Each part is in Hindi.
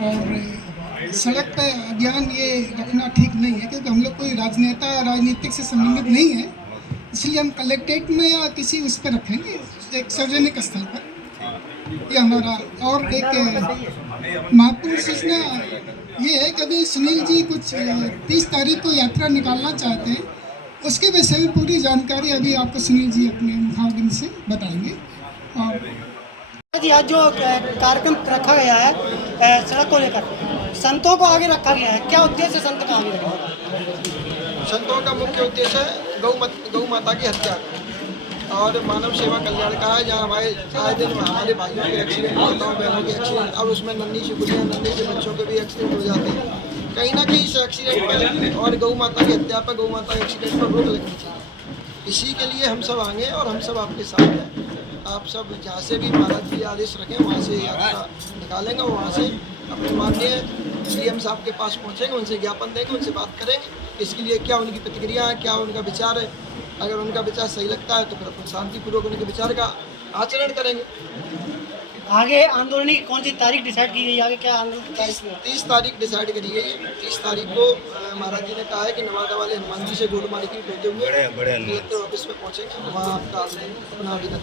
और सड़क पर अभियान ये रखना ठीक नहीं है, क्योंकि हम लोग कोई राजनीतिक से संबंधित नहीं है। इसलिए हम कलेक्ट्रेट में या किसी उस पर रखेंगे, एक सार्वजनिक स्थल पर। ये हमारा और एक महत्वपूर्ण सूचना ये है कि अभी सुनील जी कुछ 30 तारीख को यात्रा निकालना चाहते हैं। उसके विषय में पूरी जानकारी अभी आपको सुनील जी अपने मुखाबिन से बताएंगे। और जी, आज जो कार्यक्रम रखा गया है सड़क को लेकर, संतों को आगे रखा गया है, क्या उद्देश्य संत का आगे रखा गया? संतों का मुख्य उद्देश्य है गौ माता की हत्या और मानव सेवा कल्याण का है। जहाँ हमारे आए दिन हमारे भाइयों के एक्सीडेंट, माताओं बहनों के एक्सीडेंट, और उसमें नन्ही सी गुड़िया नन्ही से बच्चों के भी एक्सीडेंट हो जाते हैं। कहीं ना कहीं इस एक्सीडेंट पर और गौ माता की हत्या पर, गौ माता के एक्सीडेंट पर रोक लगनी चाहिए। इसी के लिए हम सब आएंगे और हम सब आपके साथ हैं। आप सब जहाँ से भी महाराज जी आदेश रखें वहाँ से यात्रा निकालेंगे और वहाँ से अपने माननीय CM साहब के पास पहुँचेंगे, उनसे ज्ञापन देंगे, उनसे बात करेंगे इसके लिए क्या उनकी प्रतिक्रिया है, क्या उनका विचार है। अगर उनका विचार सही लगता है तो फिर अपन शांतिपूर्वक उनके विचार का आचरण करेंगे। आगे आंदोलन की कौन सी तारीख डिसाइड की गई? आगे क्या आंदोलन? 30 तारीख डिसाइड करी गई है। 30 तारीख को महाराज जी ने कहा है कि नवादा वाले हनुमान जी से गोड़ मार्केट होते हुए कलेक्टर ऑफिस में पहुँचेंगे, वहाँ आपका अपना आवेदन।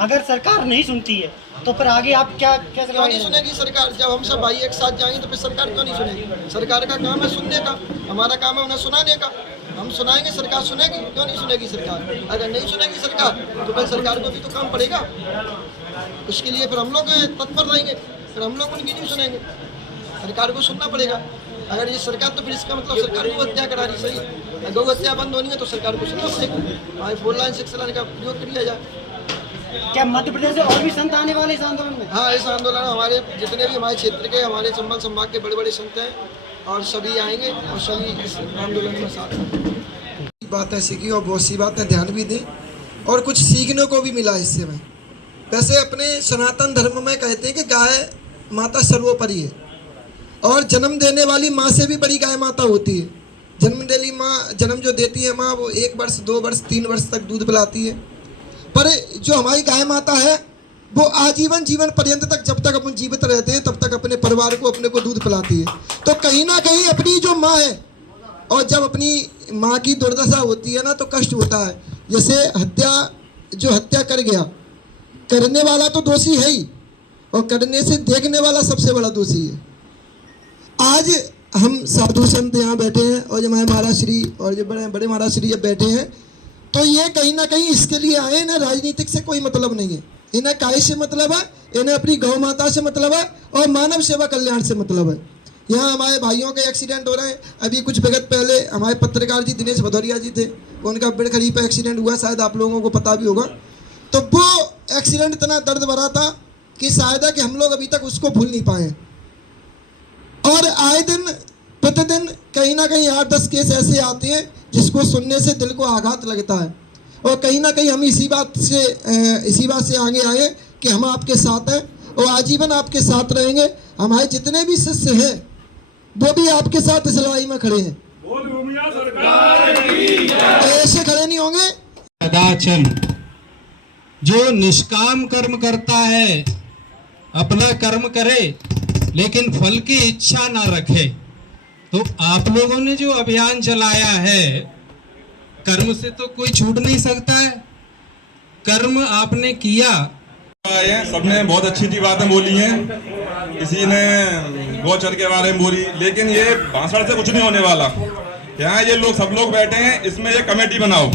अगर सरकार नहीं सुनती है तो फिर आगे आप क्या क्या क्यों नहीं सुनेगी सरकार? जब हम सब भाई एक साथ जाएंगे तो फिर सरकार क्यों नहीं सुनेगी? सरकार का काम है सुनने का, हमारा काम है उन्हें सुनाने का। हम सुनाएंगे, सरकार सुनेगी, क्यों नहीं सुनेगी सरकार? अगर नहीं सुनेगी सरकार तो फिर सरकार को भी तो काम पड़ेगा। उसके लिए फिर हम लोग तत्पर रहेंगे, फिर हम लोग उनकी नहीं सुनेंगे, सरकार को सुनना पड़ेगा। अगर ये सरकार तो फिर इसका मतलब सरकार गौ हत्या करा रही। सही, गौ हत्या बंद होनी है तो सरकार को सुनना पड़ेगा। हमारे 4 लाइन 6 लाइन का प्रयोग किया जाए। क्या मध्य प्रदेश से और भी संत आने वाले इस आंदोलन में? हाँ, इस आंदोलन हमारे जितने भी हमारे क्षेत्र के, हमारे चंबल संभाग के बड़े बड़े संत हैं और सभी आएंगे और सभी इस आंदोलन में साथ हैं। बातें सीखी और बहुत सी बातें ध्यान भी दें और कुछ सीखने को भी मिला इससे में। वैसे अपने सनातन धर्म में कहते हैं कि गाय माता सर्वोपरि है और जन्म देने वाली माँ से भी बड़ी गाय माता होती है। जन्म जो देती है माँ, वो 1 वर्ष 2 वर्ष 3 वर्ष तक दूध पिलाती है। पर जो हमारी गाय माता है वो आजीवन जीवन पर्यंत तक, जब तक अपन जीवित रहते हैं तब तक अपने परिवार को, अपने को दूध पिलाती है। तो कहीं ना कहीं अपनी जो माँ है, और जब अपनी माँ की दुर्दशा होती है ना तो कष्ट होता है। जैसे हत्या कर गया, करने वाला तो दोषी है ही और करने से देखने वाला सबसे बड़ा दोषी है। आज हम साधु संत यहाँ बैठे हैं और जब हमारे महाराज श्री और जो बड़े बड़े महाराज श्री जब बैठे हैं तो ये कहीं ना कहीं इसके लिए आए ना, राजनीतिक से कोई मतलब नहीं है। इन्हें काय से मतलब है, इन्हें अपनी गौ माता से मतलब है और मानव सेवा कल्याण से मतलब है। यहाँ हमारे भाइयों के एक्सीडेंट हो रहे हैं। अभी कुछ वक्त पहले हमारे पत्रकार जी दिनेश भदौरिया जी थे, उनका बिड़खरी पे एक्सीडेंट हुआ, शायद आप लोगों को पता भी होगा। तो वो एक्सीडेंट इतना दर्द भरा था कि शायद है कि हम लोग अभी तक उसको भूल नहीं पाए। और आए दिन प्रतिदिन कहीं ना कहीं 8-10 केस ऐसे आते हैं जिसको सुनने से दिल को आघात लगता है। और कहीं ना कहीं हम इसी बात से आगे आए कि हम आपके साथ हैं और आजीवन आपके साथ रहेंगे। हमारे जितने भी शिष्य हैं वो भी आपके साथ इस लड़ाई में खड़े हैं, ऐसे खड़े नहीं होंगे। कदाचन जो निष्काम कर्म करता है, अपना कर्म करे लेकिन फल की इच्छा ना रखे। तो आप लोगों ने जो अभियान चलाया है, कर्म से तो कोई छूट नहीं सकता है, कर्म आपने किया। सबने बहुत अच्छी अच्छी बातें बोली हैं, किसी ने गौचर के बारे में बोली, लेकिन ये भाषण से कुछ नहीं होने वाला। यहाँ ये लोग सब लोग बैठे हैं, इसमें ये कमेटी बनाओ।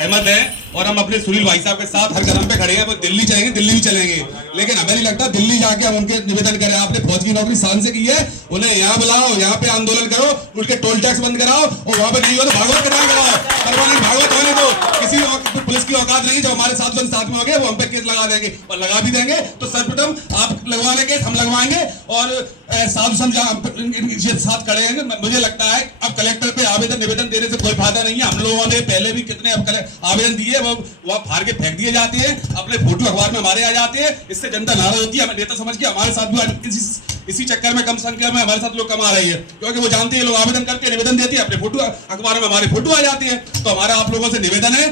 सहमत है और हम अपने सुनील भाई साहब के साथ हर कदम पे खड़े हैं। वो दिल्ली जाएंगे, दिल्ली भी चलेंगे, लेकिन हमें नहीं लगता दिल्ली जाके हम उनके निवेदन करें। आपने फौज की नौकरी शान से की है, उन्हें यहाँ बुलाओ, यहाँ पे आंदोलन करो, उनके टोल टैक्स बंद कराओ और वहां पे नहीं हो तो भागवत का नाम कराओ। भागवत होने दो, किसी पुलिस की औकात नहीं। जो हमारे साथ में हो गए वो हम पे केस लगा देंगे और लगा भी देंगे। तो सर्वप्रथम आप लगवा लेंगे, हम लगवाएंगे और साधु संत साथ खड़े हैं। मुझे लगता है अब कलेक्टर पे आवेदन निवेदन देने से कोई फायदा नहीं है। हम लोगों ने पहले भी कितने आवेदन दिए, वो फाड़ के फेंक दिए जाते हैं, अपने फोटो अखबार में हमारे आ जाते हैं। इससे जनता नाराज होती है। हमें नेता समझ के हमारे साथ भी इसी चक्कर में कम संख्या में हमारे साथ लोग कम आ रही है, क्योंकि वो जानते हैं लोग आवेदन करके निवेदन देते हैं, अपने फोटो अखबार में हमारे फोटो आ जाते हैं। तो हमारा आप लोगों से निवेदन है,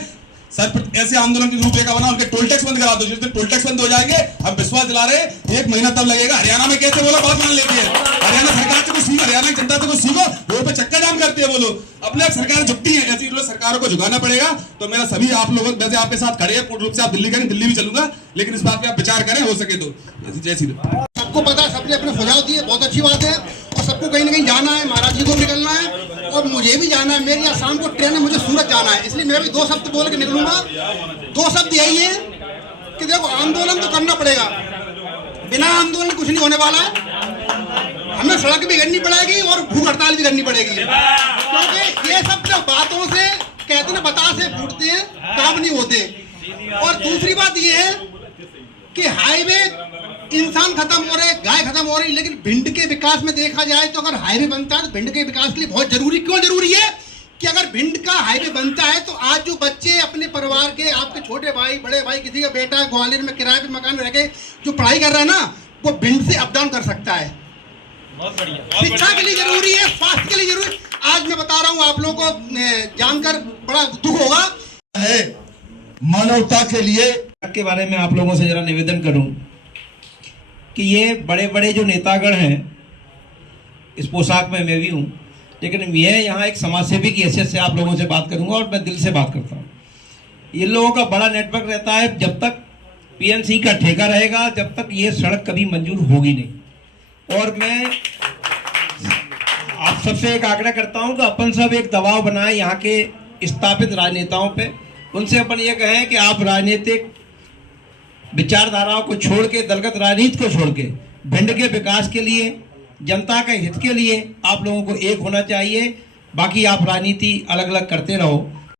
सर ऐसे आंदोलन की रूपरेखा बना, उनके टोल टैक्स बंद करा दो। जिस दिन टोल टैक्स बंद हो जाएंगे, हम विश्वास दिला रहे हैं 1 महीना तब लगेगा। हरियाणा में कैसे वो लोग बात मान लेते हैं, हरियाणा सरकार से कुछ सीखो, हरियाणा की जनता से कुछ सीखो। रोड पे चक्का जाम करते हैं वो लोग, अपने सरकार झुकती है, ऐसी लोग सरकारों को झुकाना पड़ेगा। तो मेरा सभी आप लोगों, वैसे आपके साथ खड़े हैं पूर्ण रूप से, आप दिल्ली करें, दिल्ली भी चलूंगा, लेकिन इस बात पे आप विचार करें, हो सके तो। जय श्री राम। सबको पता है, सबने अपने सुझाव दिए, बहुत अच्छी बात है। और सबको कहीं ना कहीं जाना है, महाराज जी को निकलना है और मुझे भी जाना है। मेरी आज शाम को ट्रेन है, मुझे सूरत जाना है, इसलिए मैं भी 2 शब्द बोल के निकलूंगा। 2 शब्द यही है कि देखो, आंदोलन तो करना पड़ेगा, बिना आंदोलन कुछ नहीं होने वाला है। हमें सड़क भी करनी पड़ेगी और भूख हड़ताल भी करनी पड़ेगी, क्योंकि ये सब जो बातों से कहते ना, बतासे फूटते हैं, काम नहीं होते। और दूसरी बात ये है कि हाईवे, इंसान खत्म हो रहे, गाय खत्म हो रही, लेकिन भिंड के विकास में देखा जाए तो अगर हाईवे बनता है तो भिंड के विकास के लिए बहुत जरूरी, क्यों जरूरी है कि अगर भिंड का हाईवे बनता है तो आज जो बच्चे अपने परिवार के, आपके छोटे भाई, बड़े भाई, किसी का बेटा ग्वालियर में किराए पे मकान में रह के जो पढ़ाई कर रहा है ना, वो भिंड से अप डाउन कर सकता है। शिक्षा के लिए जरूरी है, स्वास्थ्य के लिए जरूरी। आज मैं बता रहा हूँ, आप लोगों को जानकर बड़ा दुख होगा। है मानवता के लिए के बारे में आप लोगों से जरा निवेदन करूं कि ये बड़े बड़े जो नेतागण हैं, इस पोशाक में मैं भी हूं, लेकिन मैं यहाँ एक समाजसेवी की हैसियत से आप लोगों से बात करूंगा और मैं दिल से बात करता हूं। इन लोगों का बड़ा नेटवर्क रहता है, जब तक पीएनसी का ठेका रहेगा, जब तक ये सड़क कभी मंजूर होगी नहीं। और मैं आप सबसे एक आग्रह करता हूं कि अपन सब एक दबाव बनाए यहाँ के स्थापित राजनेताओं पे, उनसे अपन ये कहें कि आप राजनीतिक विचारधाराओं को छोड़ के, दलगत राजनीति को छोड़ के, भिंड के विकास के लिए, जनता के हित के लिए आप लोगों को एक होना चाहिए। बाकी आप राजनीति अलग अलग करते रहो,